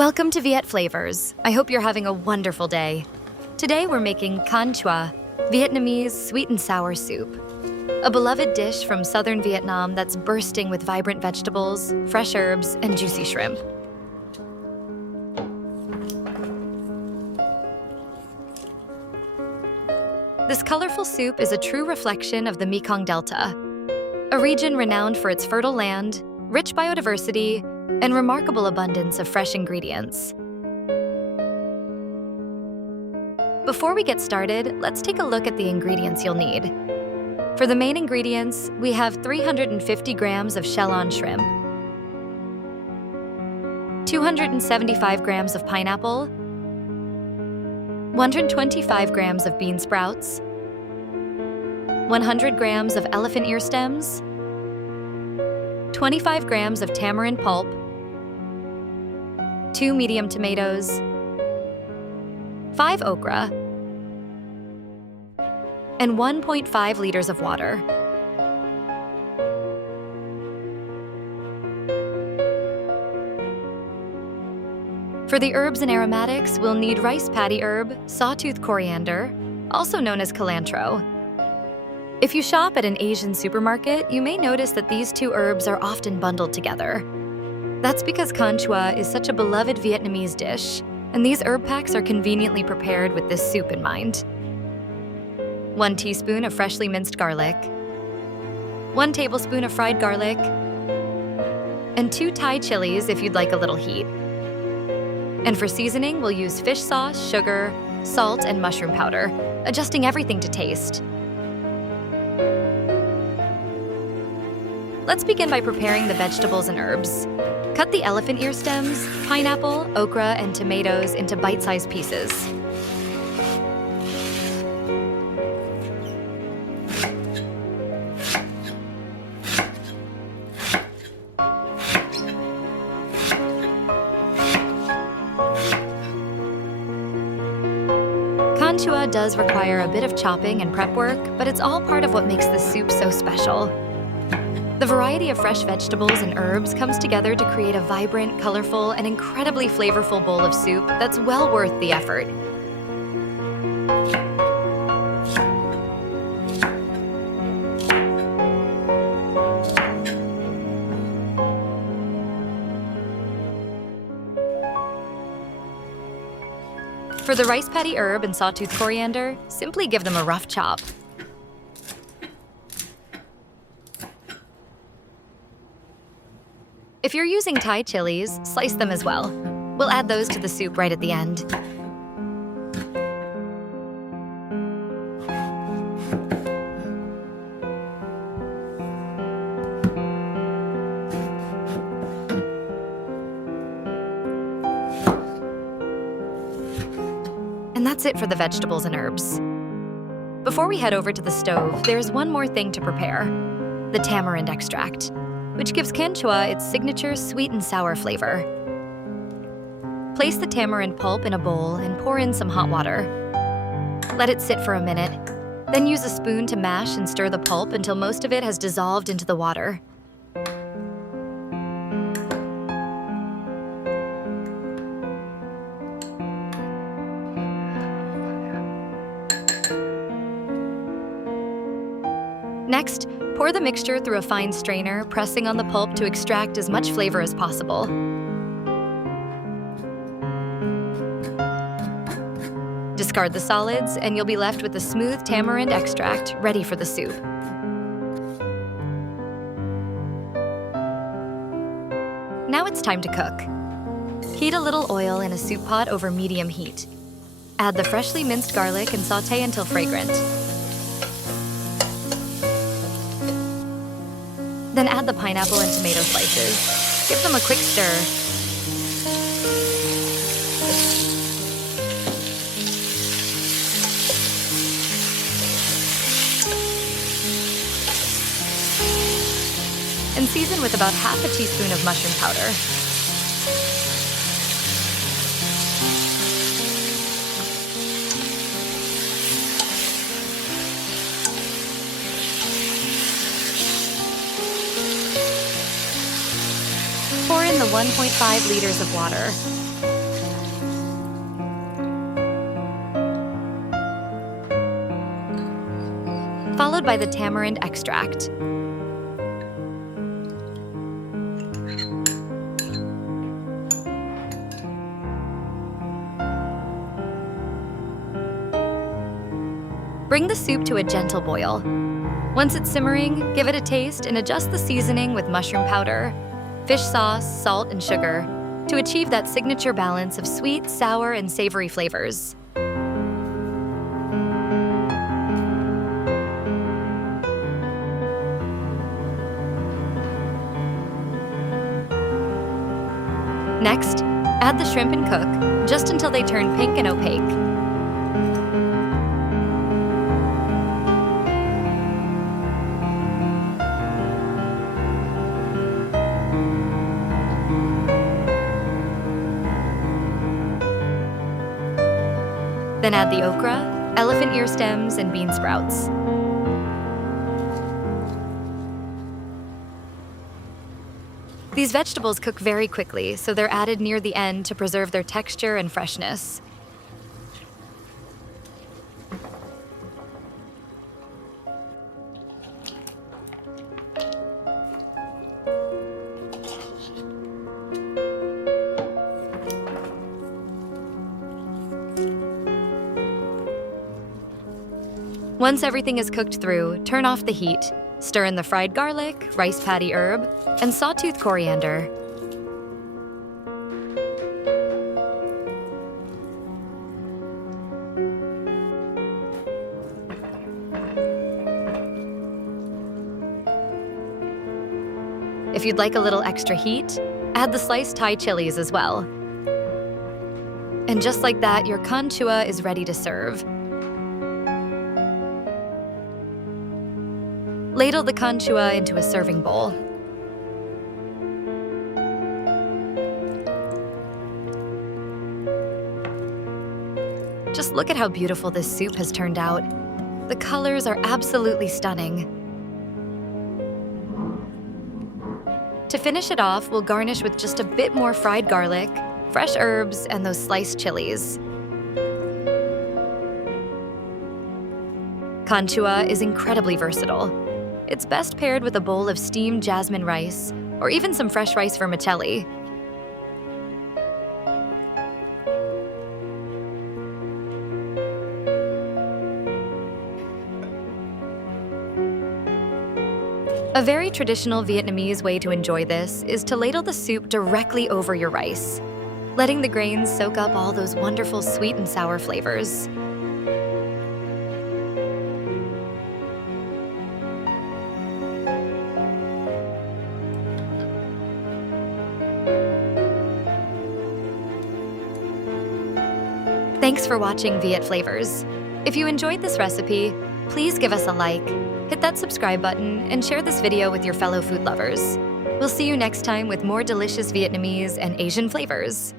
Welcome to Viet Flavours. I hope you're having a wonderful day. Today we're making Canh Chua, Vietnamese sweet and sour soup. A beloved dish from southern Vietnam that's bursting with vibrant vegetables, fresh herbs, and juicy shrimp. This colorful soup is a true reflection of the Mekong Delta, a region renowned for its fertile land, rich biodiversity, and remarkable abundance of fresh ingredients. Before we get started, let's take a look at the ingredients you'll need. For the main ingredients, we have 350 grams of shell-on shrimp, 275 grams of pineapple, 125 grams of bean sprouts, 100 grams of elephant ear stems, 25 grams of tamarind pulp, 2 medium tomatoes, 5 okra, and 1.5 liters of water. For the herbs and aromatics, we'll need rice paddy herb, sawtooth coriander, also known as cilantro. If you shop at an Asian supermarket, you may notice that these two herbs are often bundled together. That's because Canh Chua is such a beloved Vietnamese dish, and these herb packs are conveniently prepared with this soup in mind. 1 teaspoon of freshly minced garlic, 1 tablespoon of fried garlic, and 2 Thai chilies if you'd like a little heat. And for seasoning, we'll use fish sauce, sugar, salt, and mushroom powder, adjusting everything to taste. Let's begin by preparing the vegetables and herbs. Cut the elephant ear stems, pineapple, okra, and tomatoes into bite-sized pieces. Canh Chua does require a bit of chopping and prep work, but it's all part of what makes this soup so special. The variety of fresh vegetables and herbs comes together to create a vibrant, colorful, and incredibly flavorful bowl of soup that's well worth the effort. For the rice paddy herb and sawtooth coriander, simply give them a rough chop. If you're using Thai chilies, slice them as well. We'll add those to the soup right at the end. And that's it for the vegetables and herbs. Before we head over to the stove, there's one more thing to prepare: the tamarind extract, which gives Canh Chua its signature sweet and sour flavor. Place the tamarind pulp in a bowl and pour in some hot water. Let it sit for a minute, then use a spoon to mash and stir the pulp until most of it has dissolved into the water. Next, pour the mixture through a fine strainer, pressing on the pulp to extract as much flavor as possible. Discard the solids, and you'll be left with a smooth tamarind extract ready for the soup. Now it's time to cook. Heat a little oil in a soup pot over medium heat. Add the freshly minced garlic and sauté until fragrant. Then add the pineapple and tomato slices. Give them a quick stir. And season with about half a teaspoon of mushroom powder. Pour in the 1.5 liters of water. followed by the tamarind extract. Bring the soup to a gentle boil. Once it's simmering, give it a taste and adjust the seasoning with mushroom powder, fish sauce, salt, and sugar to achieve that signature balance of sweet, sour, and savory flavors. Next, add the shrimp and cook just until they turn pink and opaque. Then add the okra, elephant ear stems, and bean sprouts. These vegetables cook very quickly, so they're added near the end to preserve their texture and freshness. Once everything is cooked through, turn off the heat. Stir in the fried garlic, rice paddy herb, and sawtooth coriander. If you'd like a little extra heat, add the sliced Thai chilies as well. And just like that, your Canh Chua is ready to serve. Ladle the Canh Chua into a serving bowl. Just look at how beautiful this soup has turned out. The colors are absolutely stunning. To finish it off, we'll garnish with just a bit more fried garlic, fresh herbs, and those sliced chilies. Canh Chua is incredibly versatile. It's best paired with a bowl of steamed jasmine rice, or even some fresh rice vermicelli. A very traditional Vietnamese way to enjoy this is to ladle the soup directly over your rice, letting the grains soak up all those wonderful sweet and sour flavors. Thanks for watching Viet Flavours. If you enjoyed this recipe, please give us a like, hit that subscribe button, and share this video with your fellow food lovers. We'll see you next time with more delicious Vietnamese and Asian flavors.